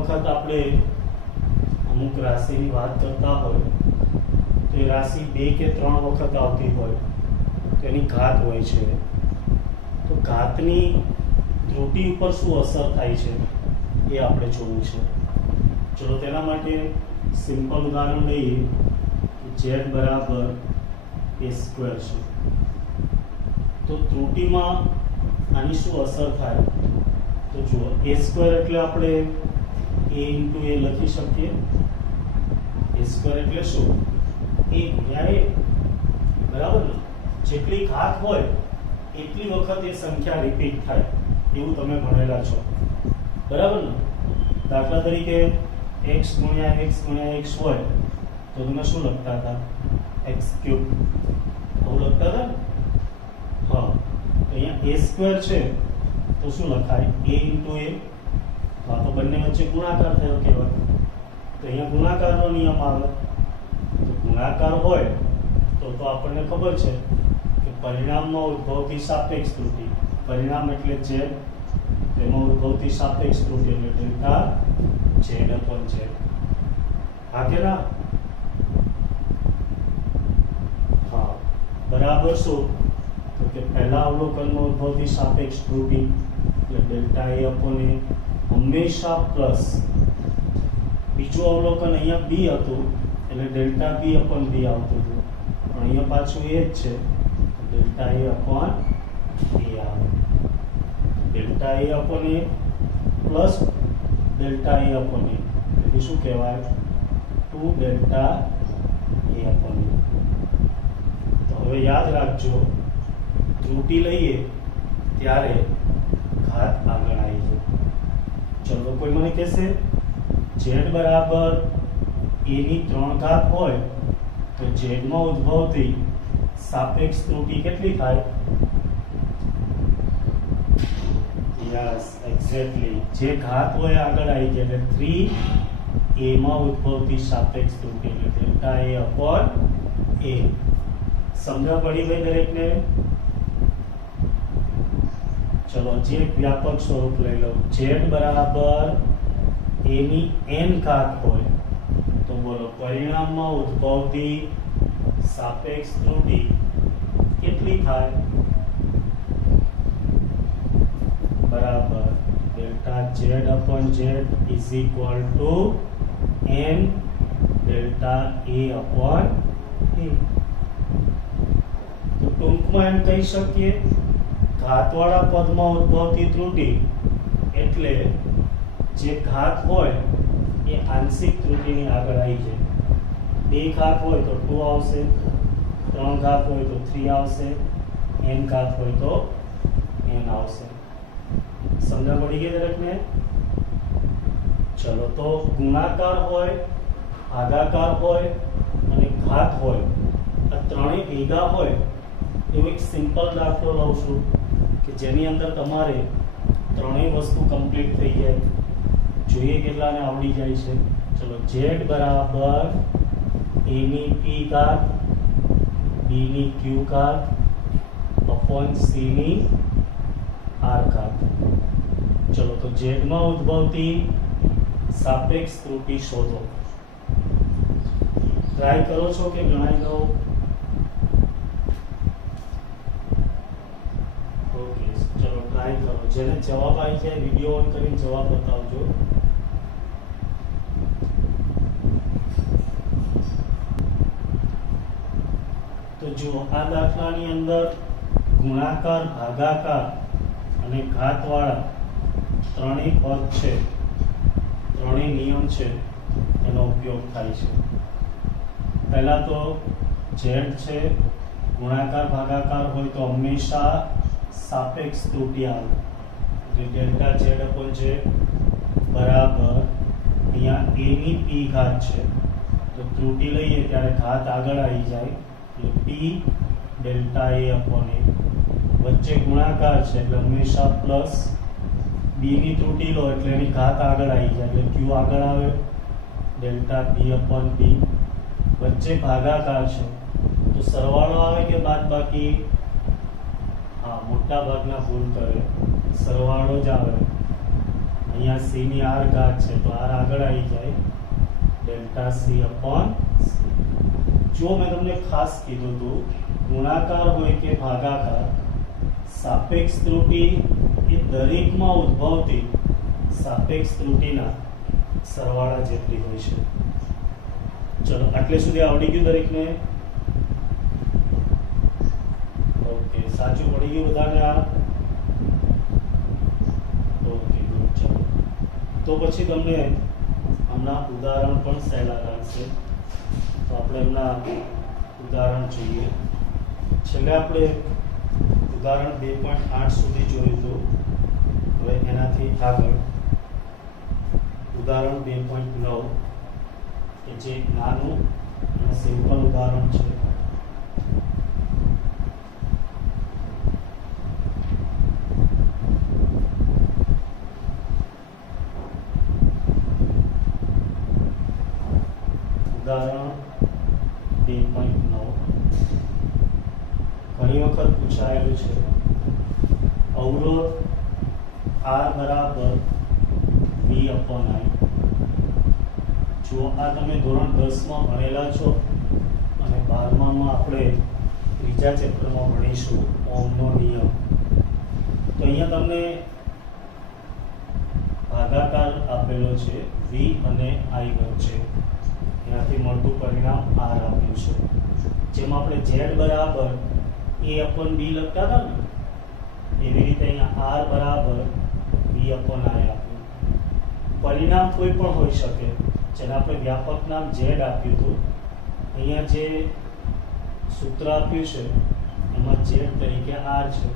વખત આપણે અમુક રાશિની વાત કરતા હોય તો એ રાશિ 2 કે 3 વખત આવતી હોય તો એની ઘાત હોય છે. તો ઘાતની ત્રુટિ ઉપર શું અસર થાય છે એ આપણે જોવું છે. ચલો તેના માટે સિમ્પલ ઉદાહરણ લઈએ કે z બરાબર a સ્ક્વેર છે. તો ત્રુટિમાં આની શું અસર થાય તો જુઓ, a સ્ક્વેર એટલે આપણે a ઇન્ટુ a લખી શકીએ. a સ્ક્વેર એટલે શું? a ગુણ્યા a, બરાબર ને? જેટલી ઘાત હોય એટલી વખત એ સંખ્યા રિપીટ થાય એવું તમે ભણેલા છો, બરાબર ને? દાખલા તરીકે x ગુણ્યા x હોય તો તમે શું લખતા હતા? x ક્યુબ આવું લખતા હતા ને? હા, તો અહીંયા a સ્ક્વેર છે તો શું લખાય? a into a. તો આ તો બંને વચ્ચે ગુણાકાર થયો કહેવાય. તો અહીંયા ગુણાકારનો નિયમ આવે. તો ગુણાકાર હોય તો આપણને ખબર છે કે પરિણામમાં ઉદ્ભવતી સાપેક્ષ ત્રુટિ, પરિણામ એટલે z, તેમાં ઉદ્ભવતી સાપેક્ષ ત્રુટિ એટલે ડેલ્ટા z upon z. હા કે ના? હા, બરાબર. શું તો કે પહેલા અવલોકનમાં ઉદ્ભવતી સાપેક્ષ ત્રુટિ એટલે ડેલ્ટા a upon a હંમેશા પ્લસ. બીજું અવલોકન અહીંયા b હતું એટલે ડેલ્ટા b upon b આવતું હતું, પણ અહીંયા પાછું એ જ છે, ડેલ્ટા a upon a આવે. Delta a upon a plus delta a upon a એટલે શું કહેવાય? 2 ડેલ્ટા a upon a. તો હવે યાદ રાખજો, ત્રુટિ લઈએ ત્યારે ઘાત આગળ આવી જાય. ચલો, કોઈ મને કહેશે z બરાબર a ની 3 ઘાત હોય તો z માં ઉદ્ભવતી સાપેક્ષ ત્રુટિ કેટલી થાય? Yes, exactly. જે ઘાત હોય આગળ આવી જાય એટલે 3a માં ઉદ્ભવતી સાપેક્ષ ત્રુટિ એટલે ડેલ્ટા a upon a. સમજણ પડી ગઈ દરેકને? ચલો, જે વ્યાપક સ્વરૂપ લઈ લો. z બરાબર a ની n ઘાત હોય તો બોલો પરિણામમાં ઉદ્ભવતી સાપેક્ષ ત્રુટિ કેટલી થાય? બરાબર delta z upon z is equal to n delta a upon a. તો ટૂંકમાં એમ કહી શકીએ, ઘાતવાળા પદમાં ઉદ્ભવતી ત્રુટિ એટલે જે ઘાત હોય એ આંશિક ત્રુટિની આગળ આવી જાય. 2 ઘાત હોય તો 2 આવશે, 3 ઘાત હોય તો 3 આવશે, n ઘાત હોય તો n આવશે. સમજણ પડી ગઈ દરેકને? ચલો, તો ગુણાકાર હોય, ભાગાકાર હોય અને ઘાત હોય, આ ત્રણેય ભેગા હોય એવો એક સિમ્પલ દાખલો લઉં છું કે જેની અંદર તમારે ત્રણેય વસ્તુ કમ્પ્લીટ થઈ જાય. જોઈએ કેટલાને આવડી જાય છે. ચલો, z બરાબર a ની p ઘાત b ની q ઘાત upon c ની r ઘાત. ચલો, તો z માં ઉદ્ભવતી સાપેક્ષ ત્રુટિ શોધો. ટ્રાય કરો છો કે ગણાઈ દો? ઓકે, ચલો ટ્રાય કરો. જેને જવાબ આવી જાય વિડિયો ઓન કરીને જવાબ બતાવજો. તો જુઓ, આ દાખલાની અંદર ગુણાકાર, ભાગાકાર અને ઘાતવાળા ત્રણેય પદ છે, ત્રણેય નિયમ છે એનો ઉપયોગ થાય છે. પહેલા તો z છે, ગુણાકાર ભાગાકાર હોય તો હંમેશા સાપેક્ષ ત્રુટિ આવે એટલે ડેલ્ટા z upon z બરાબર અહીંયા a ની p ઘાત છે તો ત્રુટિ લઈએ ત્યારે ઘાત આગળ આવી જાય એટલે p delta a upon a. વચ્ચે ગુણાકાર છે એટલે હંમેશા પ્લસ. b ની ત્રુટિ લો એટલે એની ઘાત આગળ આવી જાય એટલે q આગળ આવે ડેલ્ટા b upon b. વચ્ચે ભાગાકાર છે તો સરવાળો આવે કે બાદબાકી? હા, મોટા ભાગના ભૂલ કરે, સરવાળો જ આવે. અહીંયા c ની r ઘાત છે તો r આગળ આવી જાય ડેલ્ટા c અપોન c. જો મેં તમને ખાસ કીધું હતું ગુણાકાર હોય કે ભાગાકાર, સાપેક્ષ ત્રુટિ એ દરેકમાં ઉદ્ભવતી સાપેક્ષ ત્રુટિના સરવાળા જેટલી હોય છે. ચલો આટલે સુધી આવડી ગયું દરેકને? ઓકે, સાચું પડી ગયું બધાને આ? Okay good. ચલો તો પછી તમને હમણાં ઉદાહરણ પણ સહેલા લાગશે, તો આપણે એમના ઉદાહરણ જોઈએ. છેલ્લે આપણે ઉદાહરણ 2.8 સુધી જોયું હતું. હવે એનાથી આગળ ઉદાહરણ 2.9 કે જે નાનું અને સિમ્પલ ઉદાહરણ છે. ઉદાહરણ 2.9 ઘણી વખત પૂછાયેલું છે. અવરોધ R બરાબર V અપોન I. જો આ તમે ધોરણ 10 માં ભણેલા છો અને 12મા માં આપણે ત્રીજા ચેપ્ટરમાં ભણીશું ઓહમનો નિયમ. તો અહીંયા તમને ભાગાકાર આપેલો છે V અને I વચ્ચે, એનાથી મળતું પરિણામ R આપ્યું છે. જેમ આપણે Z બરાબર A અપોન B લખતા હતા ને, એવી રીતે અહીંયા R બરાબર V અપોન I આપ્યું. પરિણામ કોઈ પણ હોઈ શકે, જેને આપણે વ્યાપક નામ Z આપ્યું હતું. અહીંયા જે સૂત્ર આપ્યું છે એમાં Z તરીકે R છે,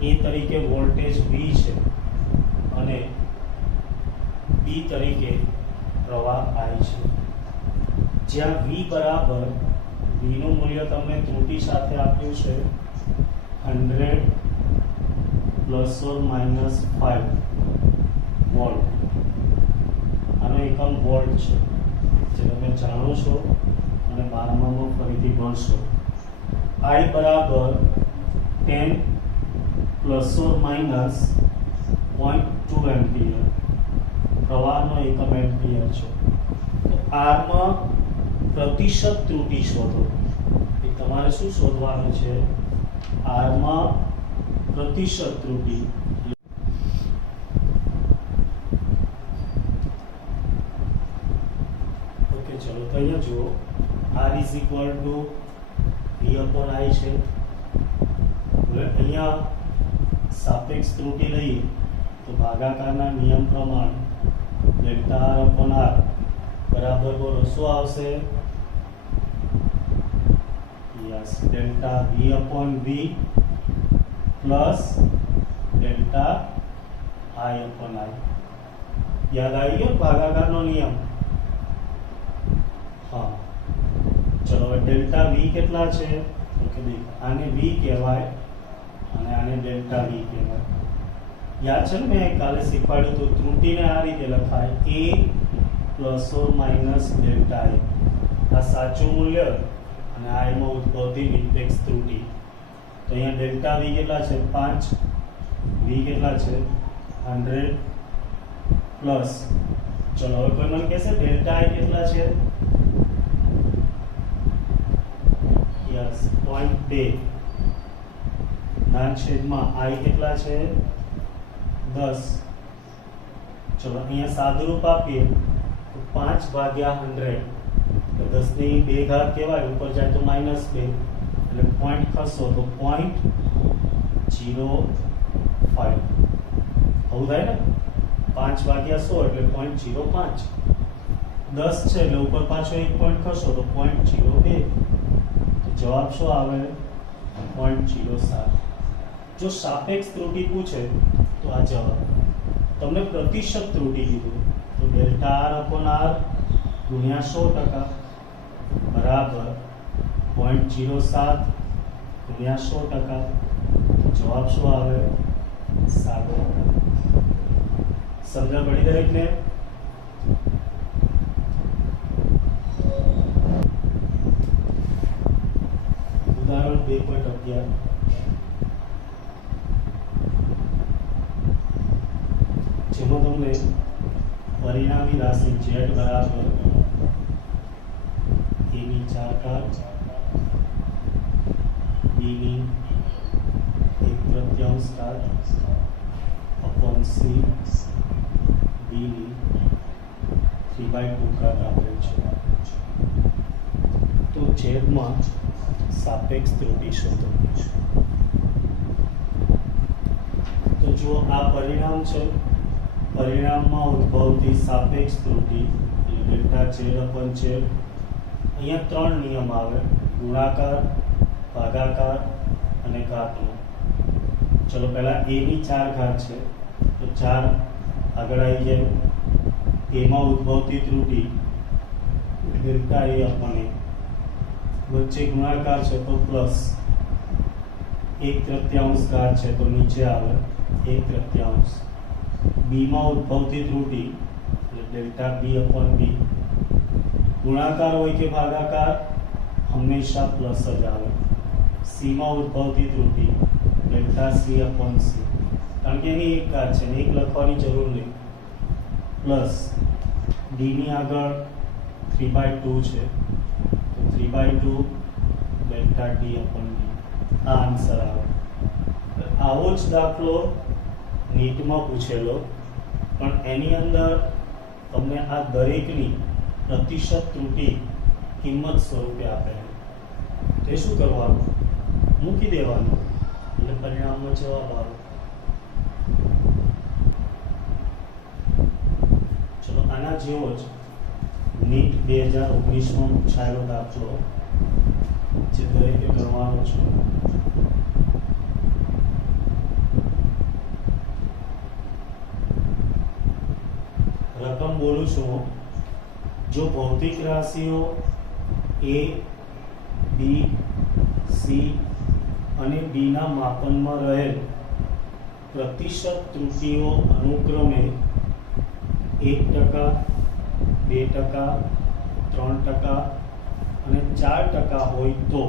A તરીકે વોલ્ટેજ V છે અને B તરીકે પ્રવાહ I છે. જ્યાં V બરાબર, V નું મૂલ્ય તમને ત્રુટિ સાથે આપ્યું છે 100 ± 5 વોલ્ટ. આનો એકમ વોલ્ટ છે, જે તમે જાણો છો અને 12માં ફરીથી ભણશો. I બરાબર 10 ± 0.2 એમ્પિયર, પ્રવાહનો એકમ એમ્પિયર છે. તો R માં પ્રતિશત ત્રુટિ શોધો. એ તમારે શું શોધવાનું છે? R માં પ્રતિશત ત્રુટિ. ઓકે ચલો, તો અહીંયા જુઓ R = V અપોન I છે. હવે અહીંયા સાપેક્ષ ત્રુટિ લઈએ તો ભાગાકારના નિયમ પ્રમાણે ડેલ્ટા R અપોન R બરાબર બોલો શું આવશે? Yes, delta V upon V plus delta I upon I. યાદ આવી ગયો ભાગાકારનો નિયમ? હા. ચલો હવે ડેલ્ટા V કેટલા છે? ઓકે દેખ, આને V કહેવાય અને આને ડેલ્ટા V કહેવાય. યાદ છે ને મેં કાલે શીખવાડ્યું હતું, ત્રુટિને આ રીતે લખાય A ± ડેલ્ટા I. આ સાચું મૂલ્ય અને I માં ઉદ્ભવતી નિરપેક્ષ ત્રુટિ. તો અહીંયા ડેલ્ટા V કેટલા છે? 5. V કેટલા છે? 100 પ્લસ, ચલો હવે કોઈ મને કહેશે ડેલ્ટા I કેટલા છે? યસ, 0.2 ના છેદમાં I કેટલા છે? 10. ચલો અહીંયા સાદુરૂપ આપીએ તો 5 ભાગ્યા 100, તો 10 ની 2 ઘાત કહેવાય, ઉપર જાય તો -2, એટલે પોઈન્ટ ખસો તો 0.05. આવું થાય ને? 5 ભાગ્યા 100 એટલે 0.05. 10 છે એટલે ઉપર પાછો 1 પોઈન્ટ ખસો તો 0.02. તો જવાબ શું આવે? 0.07. જો સાપેક્ષ ત્રુટિ પૂછે તો આ જવાબ. તમને પ્રતિશત ત્રુટિ કીધું તો ડેલ્ટા R અપોન R ગુણ્યા 100% બરાબર 0.07 ગુણ્યા 100%. જવાબ શું આવે? 7%. સમજણ પડી દરેકને? ઉદાહરણ 2.11. જેમાં તમને પરિણામી રાશિ z બરાબર a ની 4 ઘાત b ની 1/3 ઘાત upon c b ની 3/2 ઘાત આપેલ છે. તો છેદમાં સાપેક્ષ ત્રુટિ શોધો. તો જો આ પરિણામ છે, પરિણામમાં ઉદ્ભવતી સાપેક્ષ ત્રુટિ ડેલ્ટા z upon z. અહીંયા 3 નિયમ આવે: ગુણાકાર, ભાગાકાર અને ઘાતનો. ચલો પહેલા a ની 4 ઘાત છે તો 4 આગળ આવી જાય. એમાં ઉદ્ભવતી ત્રુટિ ડેલ્ટા a upon a. વચ્ચે ગુણાકાર છે તો પ્લસ 1/3 ઘાત છે તો નીચે આવે 1/3. b માં ઉદ્ભવતી ત્રુટિ એટલે ડેલ્ટા b upon b. ગુણાકાર હોય કે ભાગાકાર હંમેશા પ્લસ જ આવે. c માં ઉદ્ભવતી ત્રુટિ ડેલ્ટા c upon c. કારણ કે એની એક ઘાત છે ને એક લખવાની જરૂર નહીં. પ્લસ d ની આગળ 3/2 છે તો 3/2 ડેલ્ટા d upon d. આ આન્સર આવે. આવો જ દાખલો નીટમાં પૂછેલો, પણ એની અંદર તમને આ દરેકની પ્રતિશત ત્રુટિ કિંમત સ્વરૂપે આપેલી. તો શું કરવાનું? મૂકી દેવાનું એટલે પરિણામનો જવાબ આવે. ચલો આના જેવો જ નીટ 2019માં પૂછાયેલો દાખલો જે દરેકે કરવાનો છે. રકમ બોલું છું. જો ભૌતિક રાશિઓ a, b, c અને d ના માપનમાં રહેલ પ્રતિશત ત્રુટિઓ અનુક્રમે 1%, 2%, 3% અને 4% હોય તો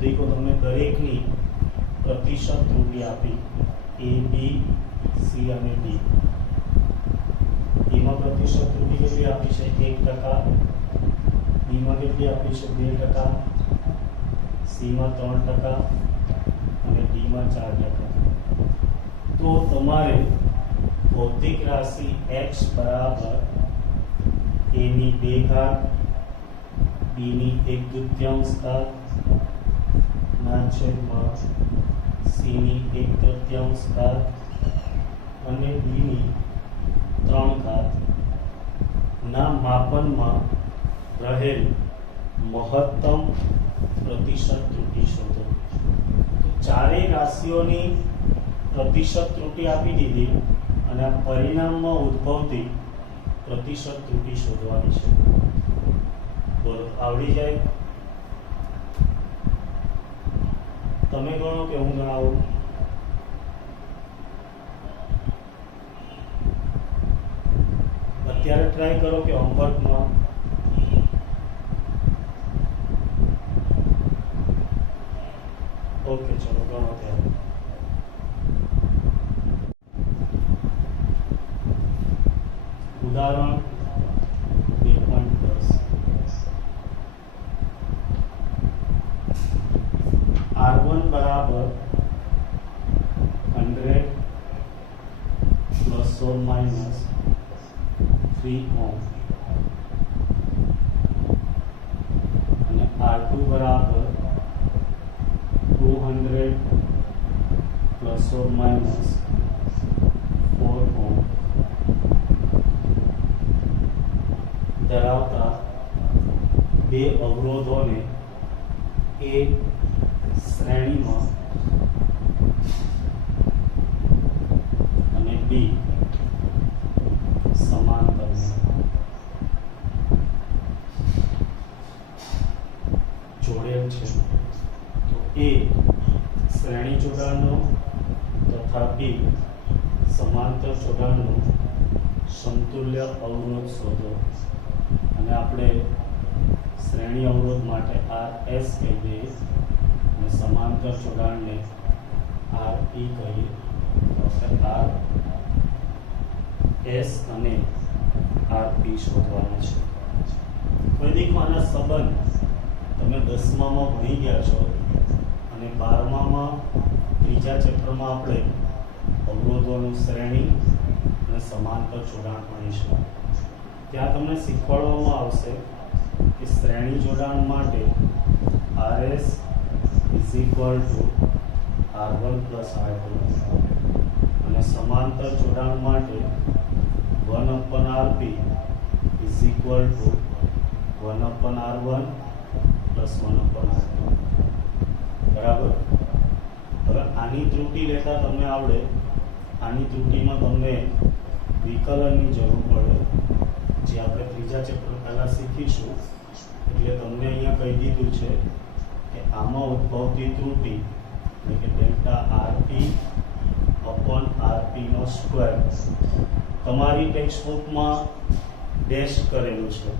દેખો તમને દરેકની પ્રતિશત ત્રુટિ આપી a, b, c અને d. એમાં પ્રતિશત ત્રુટિ કેટલી આપી છે? 1%. બીમાં કેટલી આપી છે? 2%. સીમાં 3% અને ડીમાં 4%. તો તમારે ભૌતિક રાશિ x બરાબર a ની 2 ઘાત, b ની 1/2 ઘાત ના છેદમાં c ની 1/3 ઘાત અને d ની 3 ઘાત ના માપનમાં રહેલ મહત્તમ પ્રતિશત ત્રુટિ શોધો. ચારેય રાશિઓની પ્રતિશત ત્રુટિ આપી દીધી અને આ પરિણામમાં ઉદ્ભવતી પ્રતિશત ત્રુટિ શોધવાની છે. બોલો, આવડી જાય? તમે ગણો કે હું ગણાવું? અત્યારે ટ્રાય કરો કે હોમવર્કમાં ઓકે. ચલો ગણો ત્યારે. ઉદાહરણ 2.10 R1 બરાબર 100 પ્લસ ઓર માઇનસ 3 ઓહ્મ અને R2 બરાબર 200 પ્લસ ઓર માઇનસ 4 ઓહ્મ ધરાવતા બે અવરોધોને એ શ્રેણીમાં અને બી સમાંતર જોડેલ છે. તો એ શ્રેણી જોડાણનો તથા બી સમાંતર જોડાણનો સમતુલ્ય અવરોધ શોધો. અને આપણે શ્રેણી અવરોધ માટે RS કહીએ અને સમાંતર જોડાણને RE કહીએ. તો R એસ અને આરપી શોધવાના છે. વૈદિકમાંના સંબંધ તમે 10મામાં ભણી ગયા છો અને 12મામાં ત્રીજા ચેપ્ટરમાં આપણે અવરોધોનું શ્રેણી અને સમાંતર જોડાણ ભણીશું. ત્યાં તમને શીખવાડવામાં આવશે કે શ્રેણી જોડાણ માટે RS = R1 + R2 અને સમાંતર જોડાણ માટે 1/RP = 1/R1 + 1/R2. બરાબર. હવે આની ત્રુટિ લેતા તમને આવડે. આની ત્રુટિમાં તમને વિકલનની જરૂર પડે, જે આપણે ત્રીજા ચેપ્ટર પહેલા શીખીશું. એટલે તમને અહીંયા કહી દીધું છે કે આમાં ઉદ્ભવતી ત્રુટિ એટલે કે ΔRP/RP² તમારી ટેક્સ્ટ બુકમાં ડેશ કરેલું છે,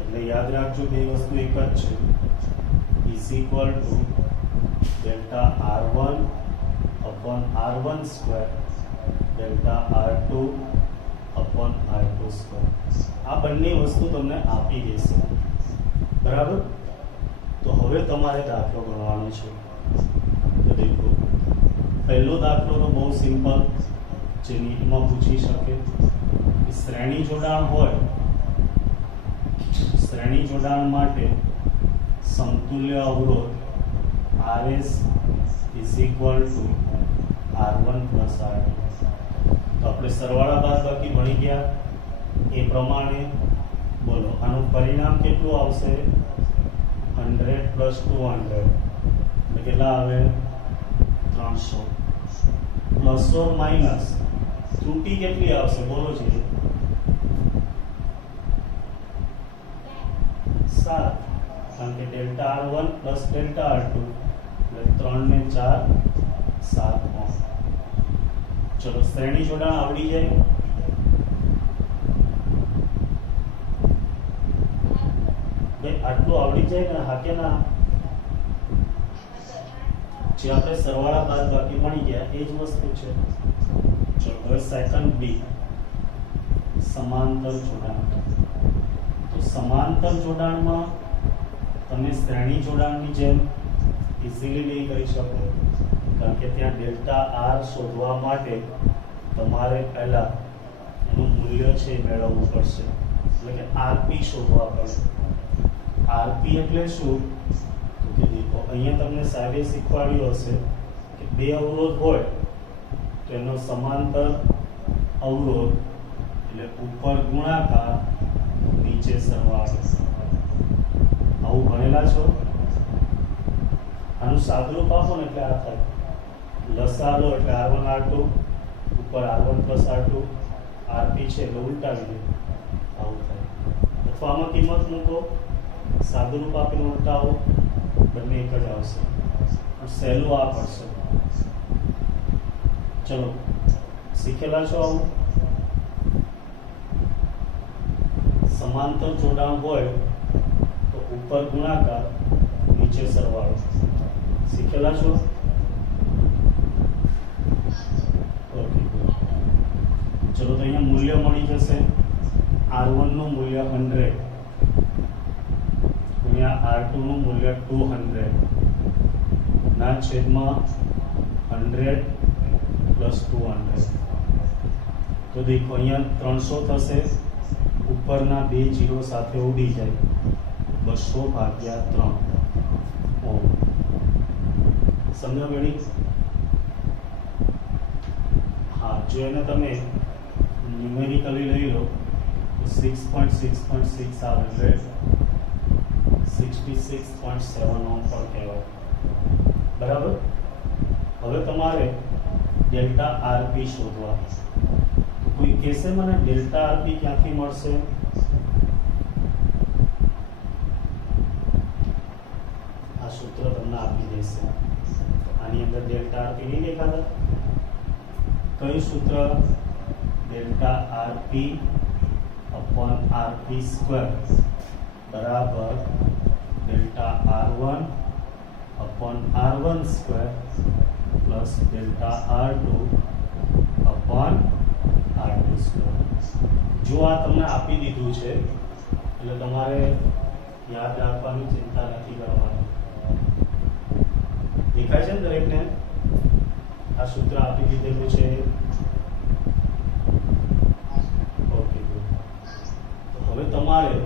એટલે યાદ રાખજો બે વસ્તુ એક જ છે. =R1/R1² ΔR2/R2². આ બંને વસ્તુ તમને આપી દેશે. બરાબર. તો હવે તમારે દાખલો ગણવાનો છે. તો દેખો, પહેલો દાખલો તો બહુ સિમ્પલ, જે નીટમાં પૂછી શકે. શ્રેણી જોડાણ હોય, શ્રેણી જોડાણ માટે સમતુલ્ય અવરોધ RS = R1 + R2. તો આપણે સરવાળા બાદબાકી ભણી ગયા એ પ્રમાણે બોલો આનું પરિણામ કેટલું આવશે? 100 + 200 એટલે કેટલા આવે? 300. પ્લસ ઓર માઇનસ ત્રુટિ કેટલી આવશે બોલો જી? 7, કારણ કે ΔR1 + ΔR2 એટલે 3 ને 4 7 ઓહ્મ. ચલો, શ્રેણી જોડાણ આવડી જાય. આટલું આવડી જાય ને? હા કે ના? જે આપણે સરવાળા બાદબાકી ભણી ગયા એ જ વસ્તુ છે. ચલો, હવે સેકન્ડ બી, સમાંતર જોડાણ. તો સમાંતર જોડાણમાં તમે શ્રેણી જોડાણની જેમ ઇઝીલી નહીં કરી શકો, કારણ કે ત્યાં ΔR શોધવા માટે તમારે પહેલા એનું મૂલ્ય છે એ મેળવવું પડશે, એટલે કે આરપી શોધવા પડશે. આરપી એટલે શું? તો કે દેખો, અહીંયા તમને સાહેબે શીખવાડ્યું હશે કે બે અવરોધ હોય તો એનો સમાંતર અવરોધ એટલે ઉપર ગુણાકાર નીચે સરવાળો. આવું ભણેલા છો? આનું સાદુરૂપ આપો ને એટલે આ થાય. લસા લો એટલે R1 R2 ઉપર R1 + R2, આરપી છે એટલે ઉલટાવી દે, આવું થાય. અથવા આમાં કિંમત મૂકો, સાદુરૂપ આપીને ઉલટાવો, બંને એક જ આવશે. પણ સહેલું આ પડશે. ચલો, શીખેલા છો આવું? સમાંતર જોડાણ હોય તો ઉપર ગુણાકાર નીચે સરવાળો. શીખેલા છો? ઓકે, ચલો, તો અહીંયા મૂલ્ય મળી જશે. R1 નું મૂલ્ય 100 ગુણ્યા R2 નું મૂલ્ય 200 ના છેદમાં 100 + 200. તો દેખો, અહીંયા 300 થશે, ઉપરના બે જીરો સાથે ઉડી જાય, 200/3 ઓહ્મ. સમજો ગણી? હા, જો એને તમે ન્યુમેરિકલી લઈ લો તો 6.6.6 આવે એટલે 66.7 ઓહ્મ પણ કહેવાય. બરાબર. હવે તમારે ΔRP શોધવા. તો કોઈ કહેશે મને ΔRP ક્યાંથી મળશે? આ સૂત્ર તમને આપી દેશે. આની અંદર ΔRP નહીં દેખાતા? કયું સૂત્ર? ΔRP/RP² બરાબર ΔR1/R1² plus ΔR2/R2². r2 square. જો આ તમને આપી દીધું છે એટલે તમારે યાદ રાખવાની ચિંતા નથી કરવાની. દેખાય છે ને દરેકને? આ સૂત્ર આપી દીધેલું છે. ઓકે, તો હવે તમારે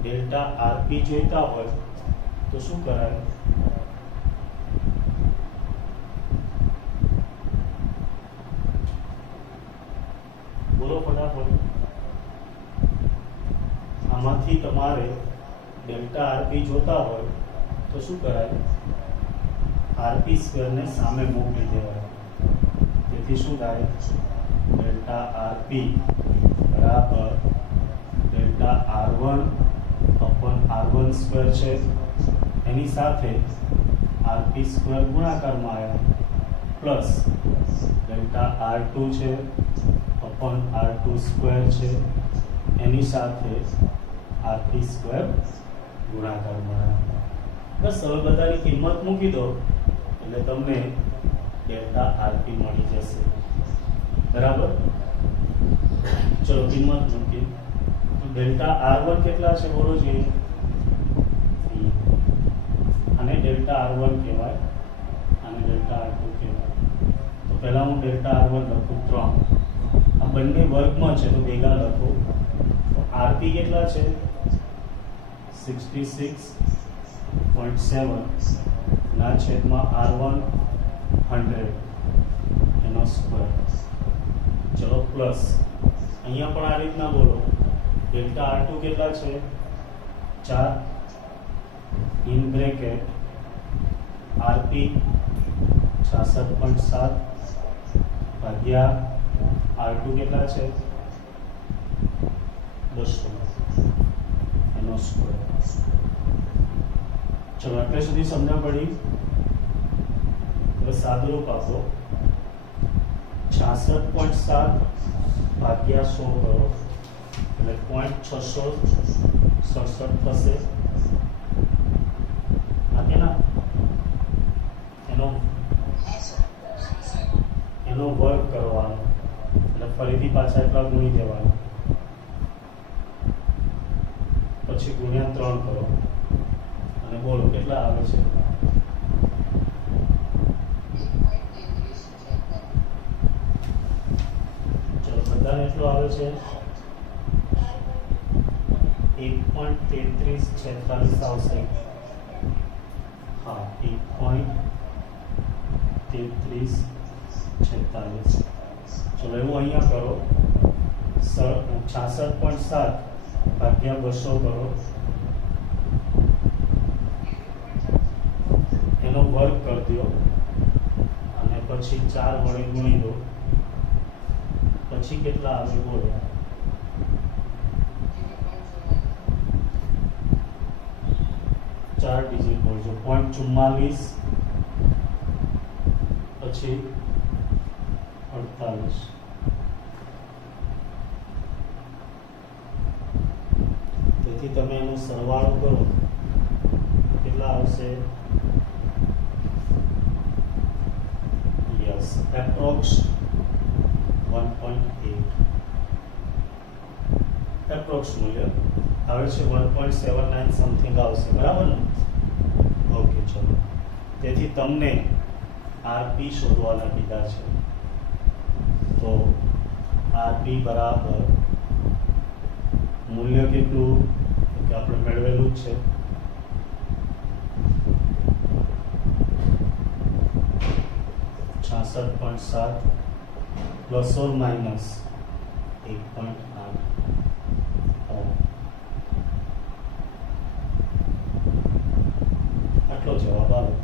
ડેલ્ટા આરપી જોઈતા હોય તો શું કરાય? બોલો ફટાફટ. આમાંથી તમારે ડેલ્ટા આરપી જોતા હોય તો શું કરાય? આરપી સ્ક્વેરને સામે મૂકી દેવાય. તેથી શું થાય? ડેલ્ટા આરપી બરાબર delta r1 upon r1 square છે, એની સાથે આરપી સ્ક્વેર ગુણાકારમાં આવ્યા પ્લસ ડેલ્ટા r2 છે અપોન r2 સ્ક્વેર છે, એની સાથે આરપી સ્ક્વેર ગુણાકારમાં આવ્યા. બસ હવે બધાની કિંમત મૂકી દો એટલે તમને ડેલ્ટા આરપી મળી જશે. બરાબર? ચલો કિંમત મૂકી. તો ડેલ્ટા r1 કેટલા છે બોલો જોઈએ? આને ડેલ્ટા r1 કહેવાય, આને ડેલ્ટા r2 કહેવાય. તો પહેલા હું ડેલ્ટા r1 લખું 3. આ બંને વર્ગમાં છે તો ભેગા લખો. તો આરપી કેટલા છે? 66.7 ના છેદમાં r1 100 એનો સ્ક્વેર. ચલો પ્લસ અહીંયા પણ આ રીતના બોલો. ડેલ્ટા r2 કેટલા છે? 4 ઇન બ્રેકેટ આરપી 66.7 ભાગ્યા r2 કેટલા છે? 200 એનો સ્ક્વેર. ચલો એટલે સુધી સમજણ પડી. હવે સાદુરૂપ આપો. 66.7 ભાગ્યા 100 કરો એટલે 0.667 થશે. આકે ના એનો વર્ગ કરવાનો એટલે ફરીથી પાછા એટલા ગુણી દેવાના, પછી ગુણ્યા 3 કરો અને બોલો કેટલા આવે છે? ચલો બધાને એટલું આવે છે 1.3346 આવશે. હા 1.3346. ચલો એવું અહીંયા કરો. 66.7 ભાગ્યા 200 કરો, એનો વર્ગ કરી દો અને પછી 4 વડે ગુણી દો. પછી કેટલા આવે બોલો? 4 ડિજિટ બોલજો. 0.44 પછી 48. તેથી તમે એનો સરવાળો કરો કેટલા આવશે? Yes, approx 1.8. એપ્રોક્સ મૂલ્ય આવે છે 1.79 સમથિંગ આવશે. બરાબર ને? ઓકે ચલો. તેથી તમને આરપી શોધવાના કીધા છે. તો આરપી બરાબર મૂલ્ય કેટલું કે આપણે મેળવેલું જ છે 66.7 પ્લસ ઓર માઇનસ 1.8. આટલો જવાબ આવે.